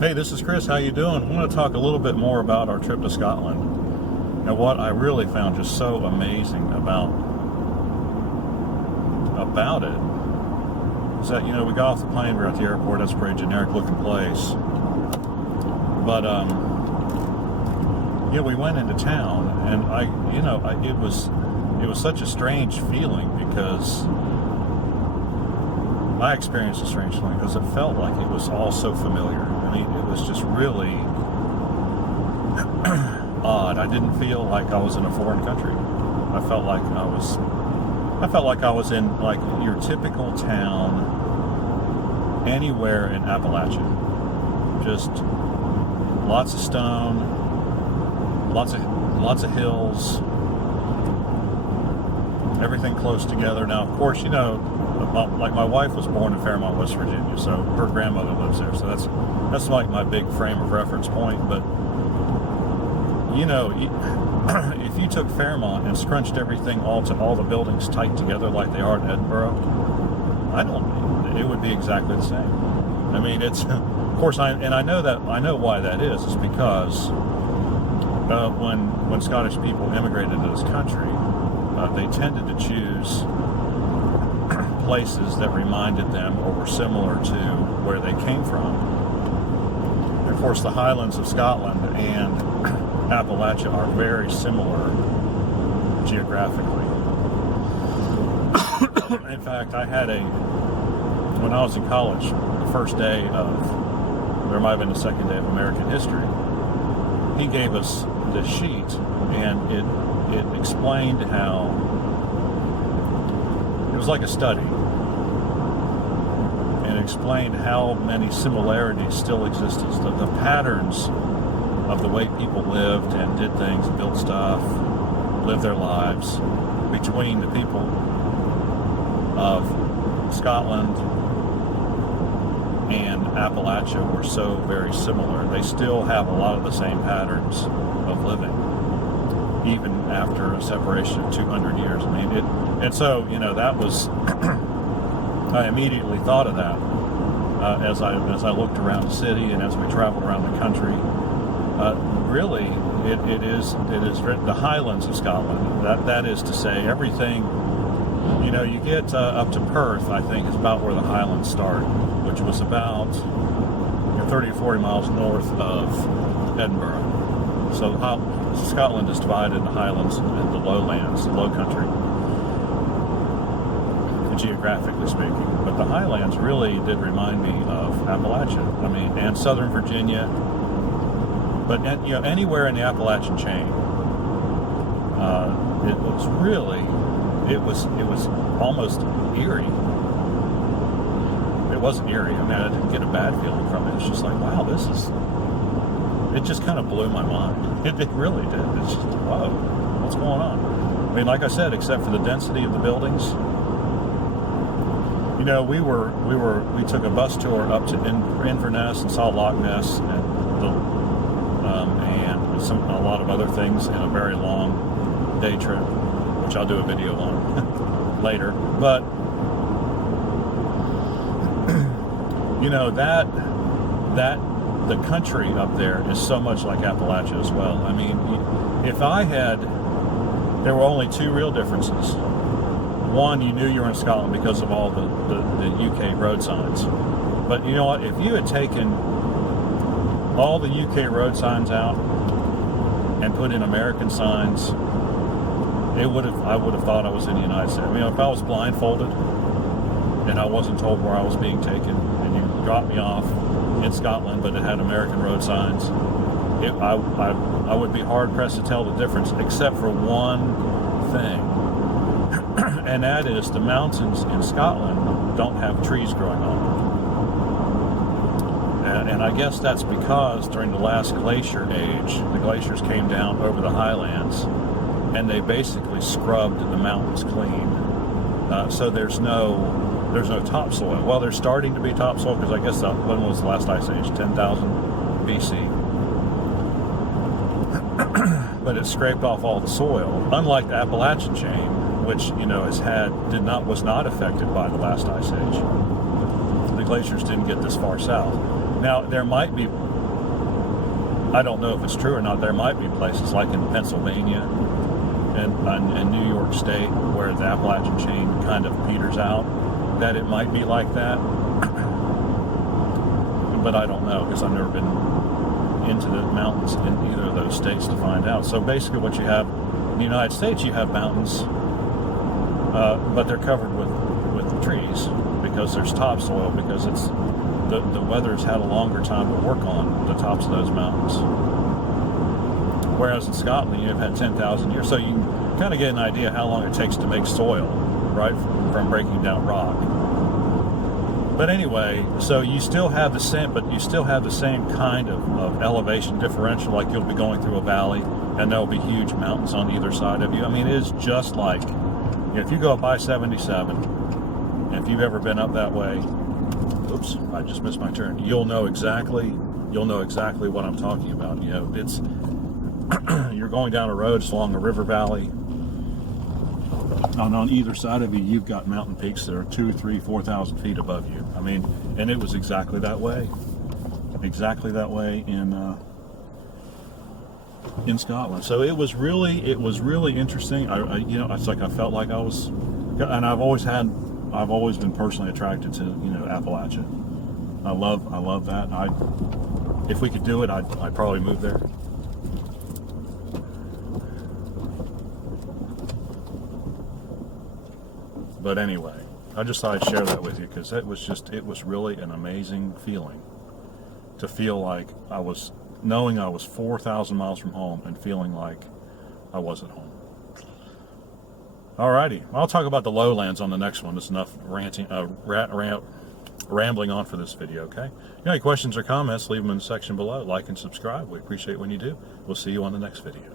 Hey, this is Chris. How you doing? I want to talk a little bit more about our trip to Scotland. And what I really found just so amazing about it is that, we got off the plane, we were at the airport. That's a pretty generic looking place. But we went into town, and it was such a strange feeling because I experienced a strange feeling because it felt like it was all so familiar. I mean, it was just really odd. I didn't feel like I was in a foreign country. I felt like I was in like your typical town anywhere in Appalachia. Just lots of stone, lots of hills, everything close together. Now, of course, my wife was born in Fairmont, West Virginia, so her grandmother lives there. So that's like my big frame of reference point. But if you took Fairmont and scrunched everything all the buildings tight together like they are in Edinburgh, it would be exactly the same. I mean, it's of course I know why that is. It's because when Scottish people immigrated to this country, they tended to choose places that reminded them or were similar to where they came from. And of course, the Highlands of Scotland and Appalachia are very similar geographically. In fact, when I was in college, the first day there might have been the second day of American history, he gave us this sheet, and it explained how it was like a study, and it explained how many similarities still existed. The patterns of the way people lived and did things, built stuff, lived their lives between the people of Scotland and Appalachia were so very similar. They still have a lot of the same patterns of living, even after a separation of 200 years. I mean, and so, that was, I immediately thought of that as I looked around the city and as we traveled around the country. Really, it is the Highlands of Scotland. That is to say, everything, you get up to Perth, I think, is about where the Highlands start, which was about 30 or 40 miles north of Edinburgh. So Scotland is divided into Highlands and the lowlands, the low country, geographically speaking. But the Highlands really did remind me of Appalachia. I mean, and Southern Virginia. But anywhere in the Appalachian chain, it was almost eerie. It wasn't eerie. I mean, I didn't get a bad feeling from it. It's just like, wow, it just kind of blew my mind. It really did. It's just, whoa, what's going on? I mean, like I said, except for the density of the buildings, we took a bus tour up to Inverness and saw Loch Ness and a lot of other things in a very long day trip, which I'll do a video on later. But that the country up there is so much like Appalachia as well. I mean, there were only two real differences. One, you knew you were in Scotland because of all the UK road signs. But you know what? If you had taken all the UK road signs out and put in American signs, I would have thought I was in the United States. I mean, if I was blindfolded and I wasn't told where I was being taken, and you dropped me off in Scotland, but it had American road signs, I would be hard pressed to tell the difference, except for one thing, and that is the mountains in Scotland don't have trees growing on them. And I guess that's because during the last glacier age, the glaciers came down over the highlands, and they basically scrubbed the mountains clean. So there's no topsoil. Well, there's starting to be topsoil because I guess when was the last ice age? 10,000 BC. But it scraped off all the soil. Unlike the Appalachian chain, which was not affected by the last ice age. The glaciers didn't get this far south. Now, there might be, I don't know if it's true or not, there might be places like in Pennsylvania and New York State where the Appalachian chain kind of peters out, that it might be like that. But I don't know, because I've never been into the mountains in either of those states to find out. So basically what you have in the United States, you have mountains, but they're covered with trees because there's topsoil, because it's the weather's had a longer time to work on the tops of those mountains. Whereas in Scotland, you've had 10,000 years. So you can kind of get an idea how long it takes to make soil, right, from breaking down rock. But anyway, so you still have the same, kind of elevation differential, like you'll be going through a valley and there'll be huge mountains on either side of you. I mean, it is just like, if you go up I-77, if you've ever been up that way, oops, I just missed my turn, you'll know exactly what I'm talking about. You know, it's, you're going down a road, it's along a river valley, and on either side of you, you've got mountain peaks that are 2,000, 3,000, 4,000 feet above you. I mean, and it was exactly that way in Scotland. So it was really interesting. It's like I felt like I was, and I've always been personally attracted to, Appalachia. I love that. If we could do it, I'd probably move there. But anyway, I just thought I'd share that with you, because it was really an amazing feeling to feel like knowing I was 4,000 miles from home and feeling like I was at home. Alrighty, I'll talk about the lowlands on the next one. It's enough rambling on for this video, okay? If you have any questions or comments, leave them in the section below. Like and subscribe. We appreciate when you do. We'll see you on the next video.